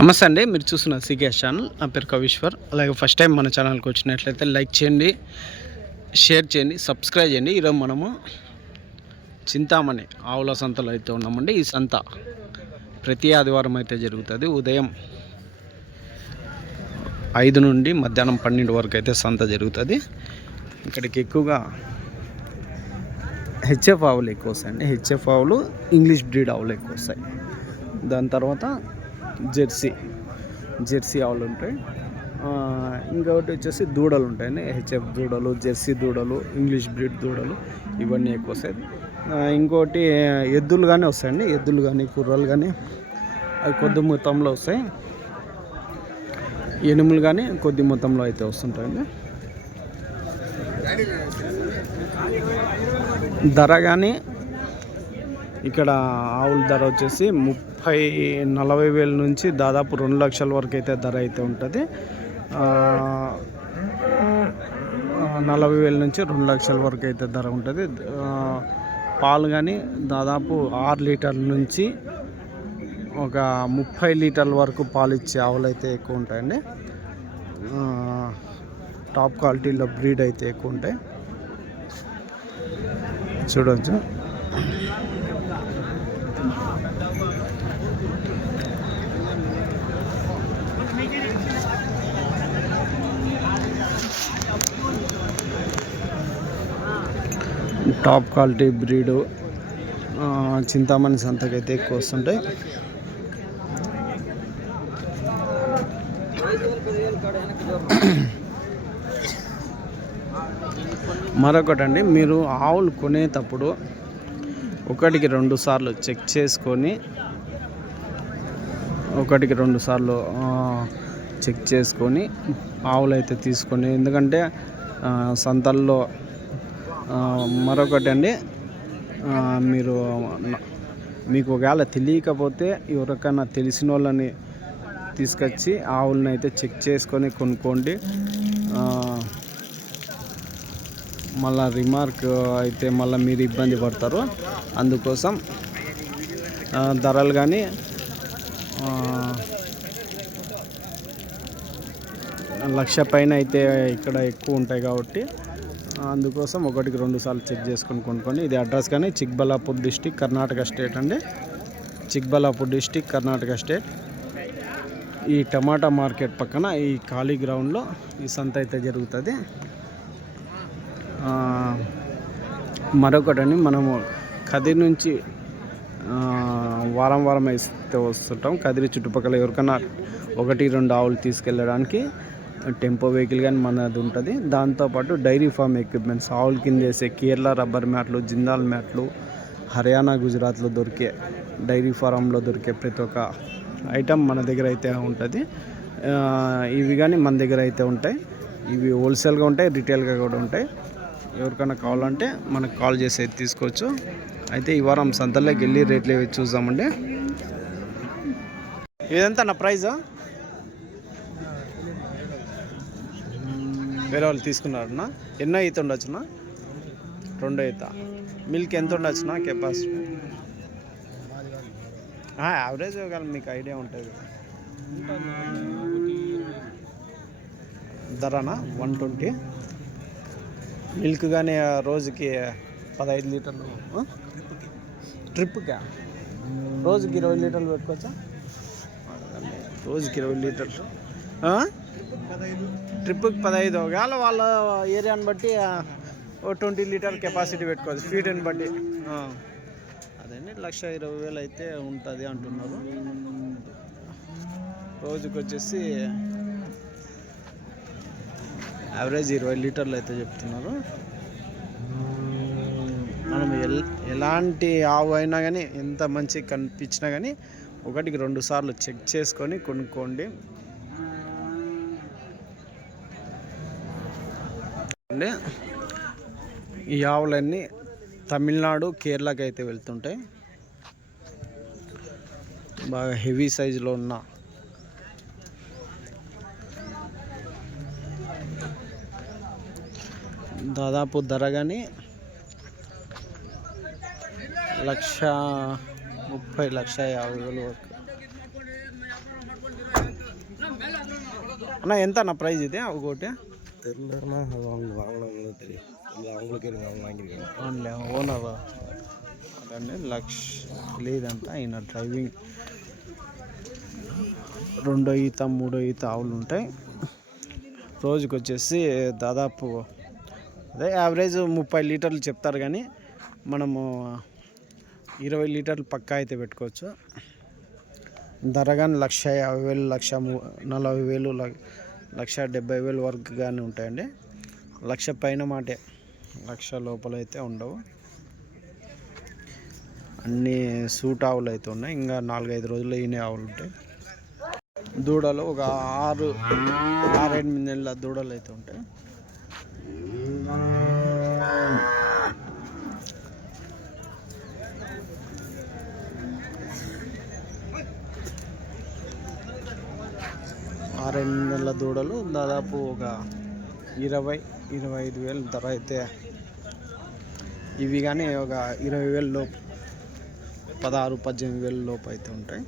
నమస్తే అండి, మీరు చూస్తున్న సికేఎస్ ఛానల్. నా పేరు కవీశ్వర్. అలాగే ఫస్ట్ టైం మన ఛానల్కి వచ్చినట్లయితే లైక్ చేయండి, షేర్ చేయండి, సబ్స్క్రైబ్ చేయండి. ఈరోజు మనము చింతామణి ఆవుల సంతలో అయితే ఉన్నామండి. ఈ సంత ప్రతి ఆదివారం అయితే జరుగుతుంది. ఉదయం 5 నుండి మధ్యాహ్నం 12 వరకు అయితే సంత జరుగుతుంది. ఇక్కడికి ఎక్కువగా హెచ్ఎఫ్ ఆవులు ఎక్కువ వస్తాయండి. హెచ్ఎఫ్ ఆవులు, ఇంగ్లీష్ బ్రీడ్ ఆవులు ఎక్కువ వస్తాయి. దాని తర్వాత జెర్సీ ఆవులు ఉంటాయి. ఇంకొకటి వచ్చేసి దూడలు ఉంటాయండి. హెచ్ఎఫ్ దూడలు, జెర్సీ దూడలు, ఇంగ్లీష్ బ్రీడ్ దూడలు ఇవన్నీ ఎక్కువ వస్తాయి. ఇంకోటి ఎద్దులు కానీ వస్తాయండి. ఎద్దులు కానీ కుర్రలు కానీ అవి కొద్ది మొత్తంలో వస్తాయి. ఎనుములు కానీ కొద్ది మొత్తంలో అయితే వస్తుంటాయండి. ధర కానీ ఇక్కడ ఆవుల ధర వచ్చేసి 30-40 వేల నుంచి దాదాపు 2 లక్షల వరకు అయితే ధర అయితే ఉంటుంది. 40 వేల నుంచి 2 లక్షల వరకు అయితే ధర ఉంటుంది. పాలు కానీ దాదాపు 6 లీటర్ల నుంచి ఒక 30 లీటర్ల వరకు పాలు ఇచ్చే ఆవులు అయితే ఎక్కువ ఉంటాయండి. టాప్ క్వాలిటీలో బ్రీడ్ అయితే ఎక్కువ ఉంటాయి. చూడవచ్చు. టాప్ క్వాలిటీ బ్రీడు చింతామణి సంతకైతే ఎక్కువ వస్తుంటాయి. మరొకటండి, మీరు ఆవులు కొనేటప్పుడు 1-2 సార్లు చెక్ చేసుకొని చెక్ చేసుకొని ఆవులు అయితే తీసుకొని, ఎందుకంటే సంతల్లో మరొకటి అండి, మీకు ఒకవేళ తెలియకపోతే ఎవరికైనా తెలిసిన వాళ్ళని తీసుకొచ్చి ఆవులని అయితే చెక్ చేసుకొని కొనుక్కోండి. మళ్ళీ రిమార్క్ అయితే మళ్ళీ మీరు ఇబ్బంది పడతారు. అందుకోసం ధరలు కానీ లక్ష పైన అయితే ఇక్కడ ఎక్కువ ఉంటాయి కాబట్టి అందుకోసం 1-2 సార్లు చెక్ చేసుకొని కొనుక్కోండి. ఇది అడ్రస్ కానీ చిక్బల్లాపూర్ డిస్టిక్, కర్ణాటక స్టేట్ అండి. Chikballapur district, Karnataka state. ఈ టమాటా మార్కెట్ పక్కన ఈ ఖాళీ గ్రౌండ్లో ఈ సంత అయితే జరుగుతుంది. మరొకటని, మనము కదిరి నుంచి వారం అయితే వస్తుంటాం. కదిరి చుట్టుపక్కల ఎవరికైనా 1-2 ఆవులు తీసుకెళ్ళడానికి టెంపో వెహికల్ కానీ మనది ఉంటుంది. దాంతోపాటు డైరీ ఫామ్ ఎక్విప్మెంట్స్, ఆవుల కింద వేసే కేరళ రబ్బర్ మ్యాట్లు, జిందాల్ మ్యాట్లు, హర్యానా, గుజరాత్లో దొరికే డైరీ ఫారంలో దొరికే ప్రతి ఒక్క ఐటమ్ మన దగ్గర అయితే ఉంటుంది. ఇవి కానీ మన దగ్గర అయితే ఉంటాయి. ఇవి హోల్సేల్గా ఉంటాయి, రిటైల్గా కూడా ఉంటాయి. ఎవరికైనా కావాలంటే మనకు కాల్ చేసి అయితే తీసుకోవచ్చు. అయితే ఈ వారం సంతలోకి వెళ్ళి రేట్లు ఏవి చూద్దామండి. ఇదంతా నా ప్రైజా? వేరే వాళ్ళు తీసుకున్నారన్నా? ఎన్నో ఈత ఉండొచ్చునా? 2 ఈత. మిల్క్ ఎంత ఉండొచ్చునా కెపాసిటీ? యావరేజ్ కానీ మీకు ఐడియా ఉంటుంది. ధరనా 120. మిల్క్ కానీ రోజుకి 15 లీటర్లు. ట్రిప్కా రోజుకి 20 లీటర్లు పెట్టుకోవచ్చా? రోజుకి 20 లీటర్లు. ట్రిప్కి 15. ఒకవేళ వాళ్ళ ఏరియాని బట్టి 20 లీటర్ కెపాసిటీ పెట్టుకోవచ్చు, ఫీడ్ని బట్టి. అదేండి 1,20,000 అయితే ఉంటుంది అంటున్నారు. రోజుకి వచ్చేసి యావరేజ్ 20 లీటర్లు అయితే చెప్తున్నారు. మనం ఎలాంటి ఆవు అయినా కానీ, ఎంత మంచి కనిపించినా కానీ 1-2 సార్లు చెక్ చేసుకొని కొనుక్కోండి. ఈ ఆవులన్నీ తమిళనాడు, కేరళకి అయితే వెళ్తుంటాయి. బాగా హెవీ సైజులో ఉన్న దాదాపు ధర కానీ 1,30,00,000 1,50,000 వరకు. அண்ணா ఎంత அண்ணா ப்ரைஸ் இது ఒకటి தெரியலண்ணா அது வாங்கினவங்களுக்கு தெரியும் இல்லை அவங்களுக்கு அவங்க வாங்கியிருக்காங்க అవునులే ఓనర్ అదండి లక్ష లేదంట ఆయన డ్రైవింగ్ 2 ఈత 3 ఈత ఆవులు ఉంటాయి రోజుకి వచ్చేసి దాదాపు అదే యావరేజ్ 30 లీటర్లు చెప్తారు కానీ మనము 20 లీటర్లు పక్కా అయితే పెట్టుకోవచ్చు ధర కానీ 1,50,000 1,40,000 1,70,000 వరకు కానీ ఉంటాయండి 1,00,000 పైన మాటే 1,00,000 లోపల అయితే ఉండవు అన్నీ సూట్ ఆవులు అయితే ఉన్నాయి ఇంకా 4-5 రోజుల్లో ఈనే ఆవులు ఉంటాయి దూడలు ఒక 6-8 నెలల దూడలు అయితే ఉంటాయి నెలల దూడలు దాదాపు ఒక 20-25,000 ధర అయితే ఇవి కానీ ఒక 20,000 లోపు 16-18,000 లోపు అయితే ఉంటాయి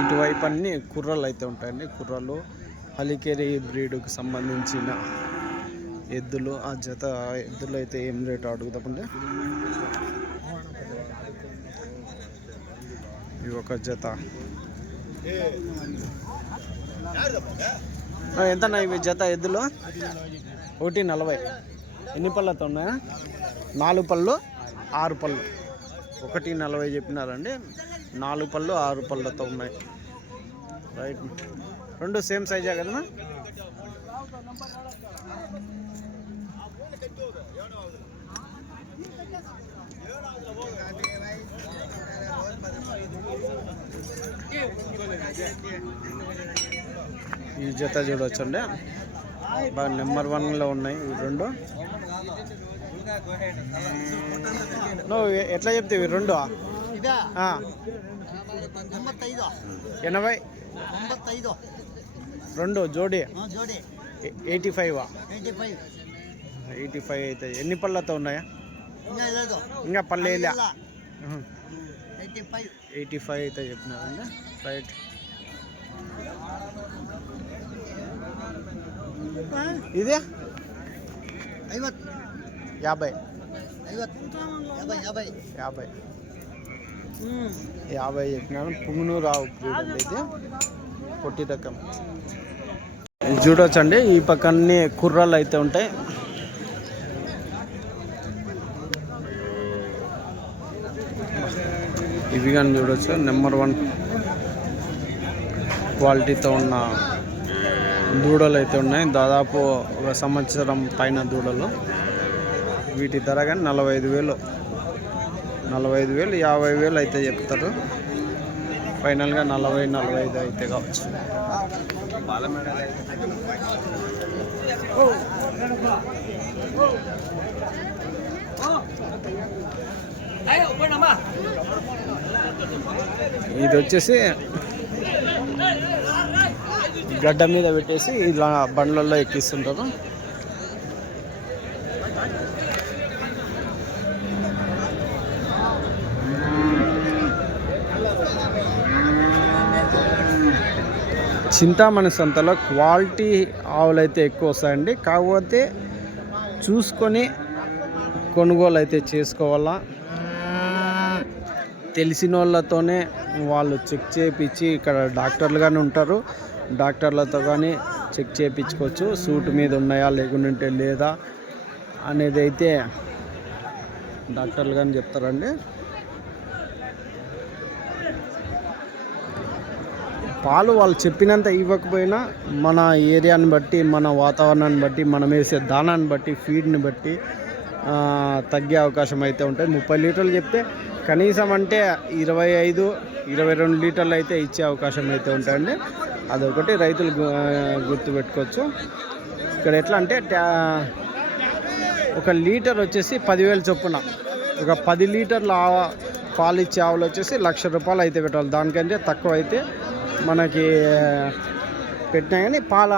ఇటువైపు అన్ని కుర్రలు అయితే ఉంటాయండి కుర్రలు హలికేరి బ్రీడ్కి సంబంధించిన ఎద్దులు ఆ జత ఎద్దులు అయితే ఏం రేటు అడుగుతామంటే ఇవి ఒక జత ఎంతన్నా ఇవి జత ఎద్దులు 1,40 ఎన్ని పళ్ళతో ఉన్నాయా 4 పళ్ళు 6 పళ్ళు 1,40 చెప్పినారండి 4 పళ్ళు 6 పళ్ళతో ఉన్నాయి రైట్ రెండు సేమ్ సైజా కదనా ఈ జత చూడవచ్చండి బాగా నెంబర్ 1లో ఉన్నాయి ఈ రెండు నువ్వు ఎట్లా చెప్తావు ఈ రెండు 80 రెండు జోడి 85 అయితే ఎన్ని పళ్ళతో ఉన్నాయా ఇంకా పల్లెలా 85 అయితే చెప్పినారండి రైట్ ఇదే 50 చెప్పినాను పుంగునూరు ఆవు బ్రీడ్ అయితే పొట్టి రకం చూడొచ్చండి ఈ పక్కనే కుర్రాలు అయితే ఉంటాయి ఇవి కానీ చూడొచ్చు నెంబర్ 1 క్వాలిటీతో ఉన్న దూడలు అయితే ఉన్నాయి దాదాపు ఒక సంవత్సరం పైన దూడలు వీటి ధర కానీ 45,000 50,000 అయితే చెప్తారు ఫైనల్గా 40-45 అయితే కావచ్చు ఇది వచ్చేసి గడ్డ మీద పెట్టేసి ఇలా బండ్లలో ఎక్కిస్తుంటారు చింతామణి సంతలో క్వాలిటీ ఆవులు అయితే ఎక్కువ వస్తాయండి కాకపోతే చూసుకొని కొనుగోలు అయితే చేసుకోవాలా తెలిసిన వాళ్ళతోనే వాళ్ళు చెక్ చేయించి ఇక్కడ డాక్టర్లు కానీ ఉంటారు డాక్టర్లతో కానీ చెక్ చేయించుకోవచ్చు సూట్ మీద ఉన్నాయా లేకుంటే లేదా అనేది అయితే డాక్టర్లు కానీ చెప్తారండి పాలు వాళ్ళు చెప్పినంత ఇవ్వకపోయినా మన ఏరియాని బట్టి మన వాతావరణాన్ని బట్టి మనం వేసే దానాన్ని బట్టి ఫీడ్ని బట్టి తగ్గే అవకాశం అయితే ఉంటాయి 30 లీటర్లు చెప్తే కనీసం అంటే 25-22 లీటర్లు అయితే ఇచ్చే అవకాశం అయితే ఉంటాయండి అదొకటి రైతులు గుర్తుపెట్టుకోవచ్చు ఇక్కడ ఎట్లా అంటే ఒక లీటర్ వచ్చేసి 10,000 చొప్పున ఒక 10 లీటర్ల పాలు ఇచ్చే ఆవులు వచ్చేసి 1,00,000 రూపాయలు అయితే పెట్టాలి దానికంటే తక్కువ అయితే మనకి పెట్టినా కానీ పాల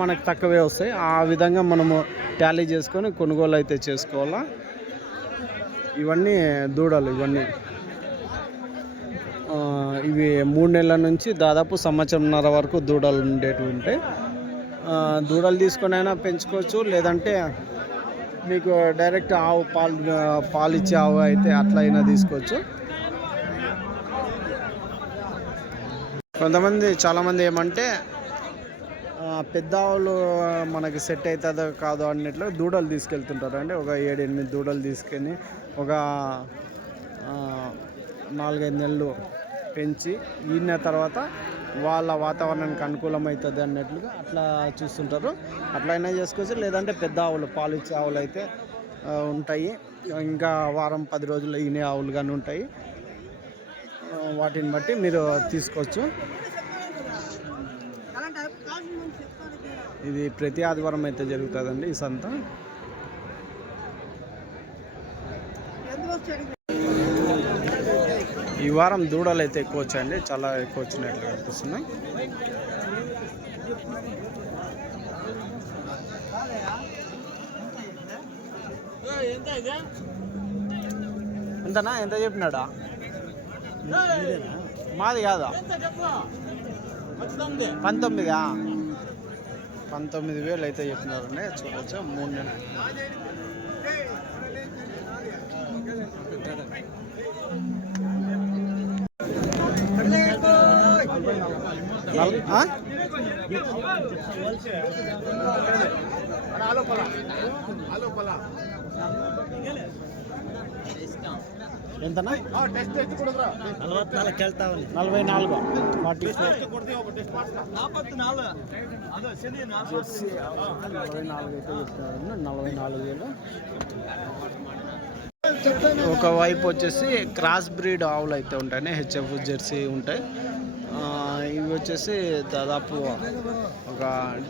మనకు తక్కువే వస్తాయి. ఆ విధంగా మనము టాలీ చేసుకొని కొనుగోలు అయితే చేసుకోవాలా. ఇవన్నీ దూడలు, ఇవన్నీ ఇవి 3 నెలల నుంచి దాదాపు సంవత్సరంన్నర వరకు దూడలు ఉండేటివి ఉంటాయి. దూడలు తీసుకొని అయినా పెంచుకోవచ్చు, లేదంటే మీకు డైరెక్ట్ ఆవు పాలు ఇచ్చే ఆవు అయితే అట్లా అయినా తీసుకోవచ్చు. చాలామంది ఏమంటే పెద్ద ఆవులు మనకి సెట్ అవుతుందో కాదో అన్నిట్లో దూడలు తీసుకెళ్తుంటారు. అంటే ఒక 7-8 దూడలు తీసుకొని ఒక 4-5 నెలలు పెంచి ఈన తర్వాత వాళ్ళ వాతావరణానికి అనుకూలమవుతుంది అన్నట్లుగా అట్లా చూస్తుంటారు. అట్లయినా చేసుకోవచ్చు. లేదంటే పెద్ద ఆవులు, పాలు ఇచ్చే ఆవులు అయితే ఉంటాయి. ఇంకా వారం 10 రోజులు ఈనే ఆవులు కానీ ఉంటాయి. వాటిని బట్టి మీరు తీసుకోవచ్చు. ఇది ప్రతి ఆదివారం అయితే జరుగుతుందండి ఈ సంత. ఈ వారం దూడలు అయితే ఎక్కువ వచ్చాయండి, చాలా ఎక్కువ వచ్చినట్లు కనిపిస్తున్నాయి. ఎంతనా, ఎంత చెప్పినాడా? మాది కాదా? 19,000 అయితే చెప్పినారండి. చూడవచ్చు 3 నెలలు. ఎంతనా? 44 44 అయితే చెప్తున్నారు. 44,000. ఒకవైపు వచ్చేసి క్రాస్ బ్రీడ్ ఆవులు అయితే ఉంటాయి, హెచ్ఎఫ్ జెర్సీ ఉంటాయి. ఇవి వచ్చేసి దాదాపు ఒక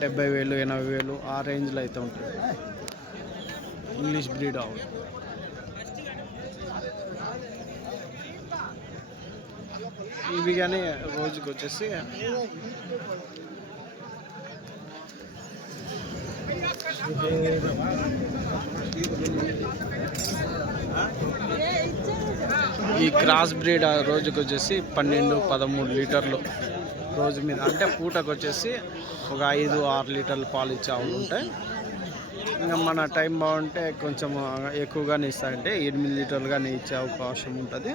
70,000 80,000 ఆ రేంజ్లో అయితే ఉంటాయి ఇంగ్లీష్ బ్రీడ్ ఆవులు. ఇవి కానీ రోజుకి వచ్చేసి ఈ క్రాస్ బ్రీడ్ రోజుకి వచ్చేసి 12-13 లీటర్లు రోజు మీద, అంటే పూటకు వచ్చేసి ఒక 5-6 లీటర్లు పాలు ఇచ్చే ఆవులు ఉంటాయి. ఇంకా మన టైం బాగుంటే కొంచెం ఎక్కువగానే ఇస్తాయంటే 8 లీటర్లు కానీ ఇచ్చే అవకాశం ఉంటుంది.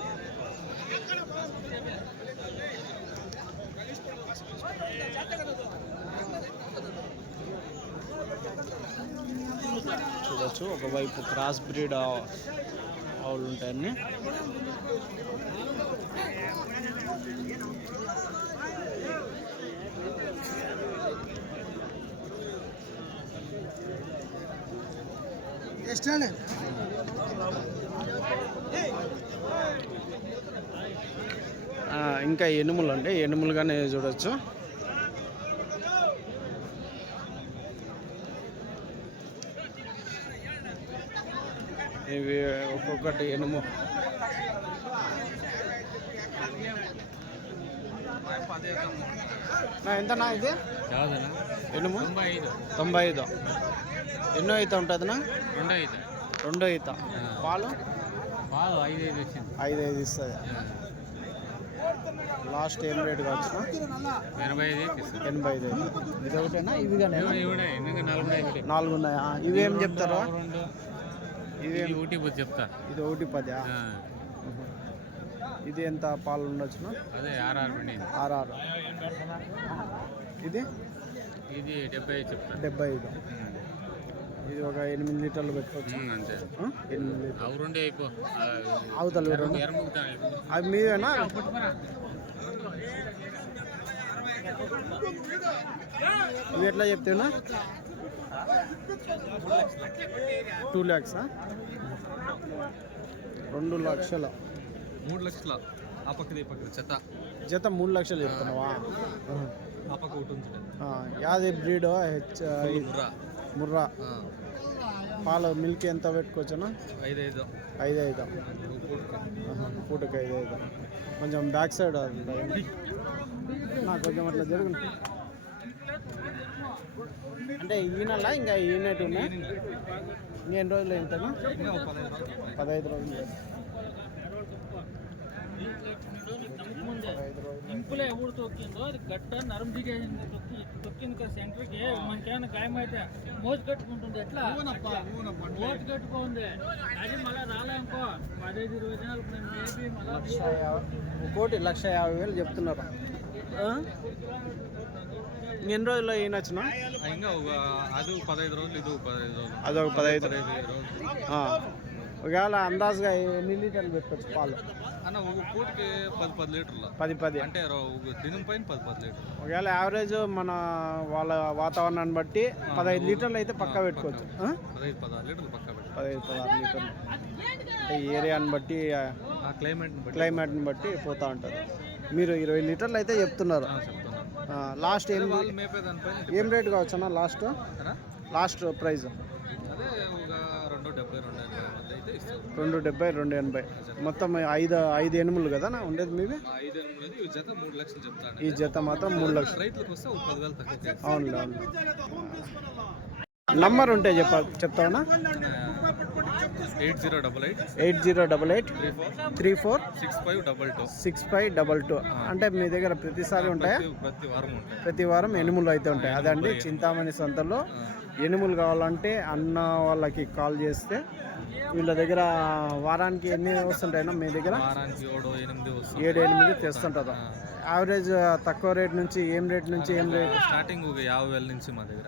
చూడవచ్చు ఒకవైపు క్రాస్ బ్రీడ్ ఆవులు ఉంటాయని. ఇంకా ఎనుములు అంటే ఎనుములుగానే చూడవచ్చు. ఇవి ఒక్కొక్కటి ఎనుము ఎంతనా? ఇది ఎనుము 95. ఎన్నో అయితే ఉంటుందినా? 2 అయితే. పాలు 5 ఇస్తుంది. లాస్ట్ ఏం రేటుగా వచ్చిన 85. ఇది ఒకటేనా? ఇవి కానీ 4 ఉన్నాయా? ఇవి ఏం చెప్తారు? ఇది 110. ఇది ఎంత పాలు ఉండొచ్చు? అదే 6. ఇది 70 చెప్తా. 75. ఇది ఒక 8 లీటర్లు పెట్టుకోవచ్చు. అంతే. 8 లీటర్లు. అవతల అవి మీవేనా? ఇది ఎట్లా చెప్తున్నా? 2 lakhs. 2 లక్షలు. 3 లక్షల. ఆ పక్కది జత 3 లక్షలు చెప్తున్నావా? ఆ పక్క ఒకటి ఉంది. యాది బ్రీడ్? ముర్రా. పాలు మిల్క్ ఎంత పెట్టుకోవచ్చునా? 5. పూటకి 5. కొంచెం బ్యాక్ సైడ్ కొంచెం అట్లా జరుగుతుంది. అంటే ఈనలా ఇంకా ఈనట్టు ఉన్నాయి. ఇంకెన్ని రోజులు ఏంటన్నా? 15 రోజులు. ఇంపులే ఎవరు తొక్కిందో అది గట్ట నరం దిగేసింది, తొక్కింది కదా సెంటర్కి. మనకేమైనా గాయం అయితే మోజు కట్టుకుంటుంది, ఎట్లా మోజు కట్టుకోండి. అది మళ్ళీ రాలేనుకో 15-20 దినాలు మేబీ మళ్ళీ 1,50,000 చెప్తున్నారు. ఎన్ని రోజుల్లో ఈయనొచ్చిన? ఇంకా అది 15 రోజులు, ఇది 15 రోజులు, అదొక 15 రోజులు. ఒకవేళ అందాజుగా ఎన్ని లీటర్లు పెట్టుకోవచ్చు పాలు? అన్న ఒక పూటకి 10 లీటర్లు, 10 అంటే దినం పైన 10 లీటర్లు. ఒకవేళ యావరేజ్ మన వాళ్ళ వాతావరణాన్ని బట్టి 15 లీటర్లు అయితే పక్కా పెట్టుకోవచ్చు. 15-16 లీటర్లు పక్కా పెట్టి, 15-16 లీటర్లు అంటే ఏరియాని బట్టి క్లైమేట్ని బట్టి పోతూ ఉంటుంది. మీరు 20 లీటర్లు అయితే చెప్తున్నారు. లాస్ట్ ఏం రేట్ కావచ్చు అన్న? లాస్ట్ ప్రైస్ అదే ఒక 270-280 అయితే ఇస్తారు. 270-280 మొత్తం 5 ఎనుములు కదా ఉండేది మీవి? 5 ఎనిమిది ఈ జత 3 లక్షలు చెప్తాను. ఈ జత మాత్రం 3 లక్షలు. రైతులకు వస్తే ఒక 10,000 తక్కువ. అవును. నంబర్ ఉంటే చెప్తావా? 8088 6522 అంటే మీ దగ్గర ప్రతిసారి ఉంటాయా? ప్రతి వారం ఎనుములు అయితే ఉంటాయి. అదండి చింతామణి సంతలో ఎనుములు కావాలంటే అన్న వాళ్ళకి కాల్ చేస్తే వీళ్ళ దగ్గర వారానికి ఎన్ని వస్తుంటాయినా మీ దగ్గర? 7-8 తెస్తుంటారు. యావరేజ్ తక్కువ రేట్ నుంచి ఏం రేట్ స్టార్టింగ్ 50,000 నుంచి మా దగ్గర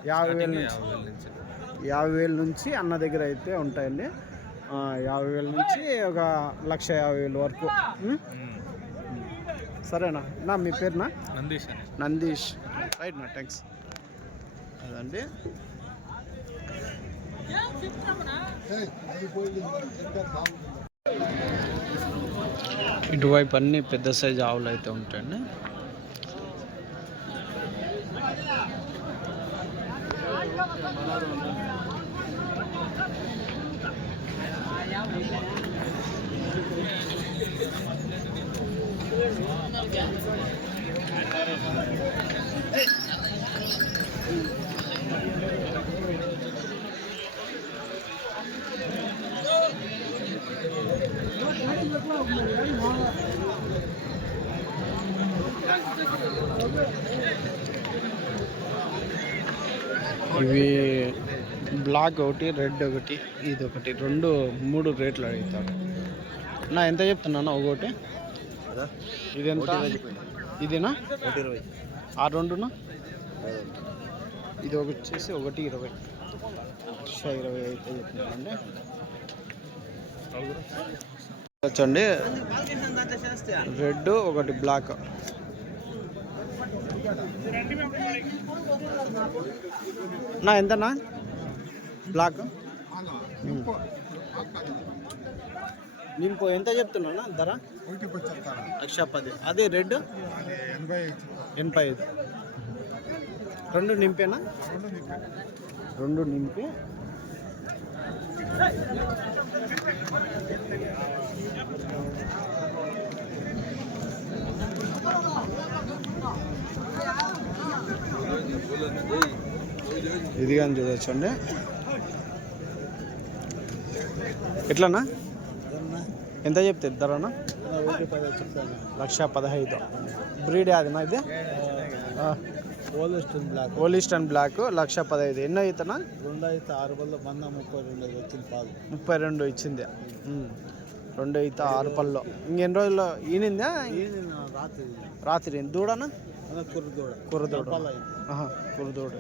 50,000 నుంచి అన్న దగ్గర అయితే ఉంటాయండి. 50,000 నుంచి ఒక 1,50,000 వరకు. సరేనా నా? మీ పేరునా? నందీష్. రైట్ నా, థ్యాంక్స్. అదండి ఇటువైపు అన్ని పెద్ద సైజు ఆవులు అయితే ఉంటాయండి. ఇవి బ్లాక్ ఒకటి, రెడ్ ఒకటి, ఇది ఒకటి, 2-3 రేట్లు అడుగుతాడు నా. ఎంత చెప్తున్నా ఒకటి? ఇది ఎంత? ఇదేనా? 120. ఆ రెండునా? ఇది ఒకటి వచ్చేసి 120. 120 అయితే చెప్తున్నానండి. వచ్చండి రెడ్ ఒకటి, బ్లాక్. నా ఎంతనా బ్లాక్? నింపు ఎంత చెప్తున్నా ధర? 1,10,000. అదే రెడ్ 85. 2 నింపేనా? 2 నింపి ఇది కానీ చూడొచ్చండి. ఎట్లన్నా? ఎంత చెప్తే ధరనా? 1,15,000. బ్రీడ్ అది నా? ఇది ఓలిస్టన్ బ్లాక్ 1,15,000. ఎన్నో అవుతానా? 2 అయితే 6 పళ్ళు బంద 32 వచ్చింది పాలు. 32 ఇచ్చింది. 2 అయితే 6 పళ్ళు. ఇంకెన్ని రోజుల్లో ఈనిందా? రాత్రి. దూడనా? కుర్రదూడ. కుర్రదూడ.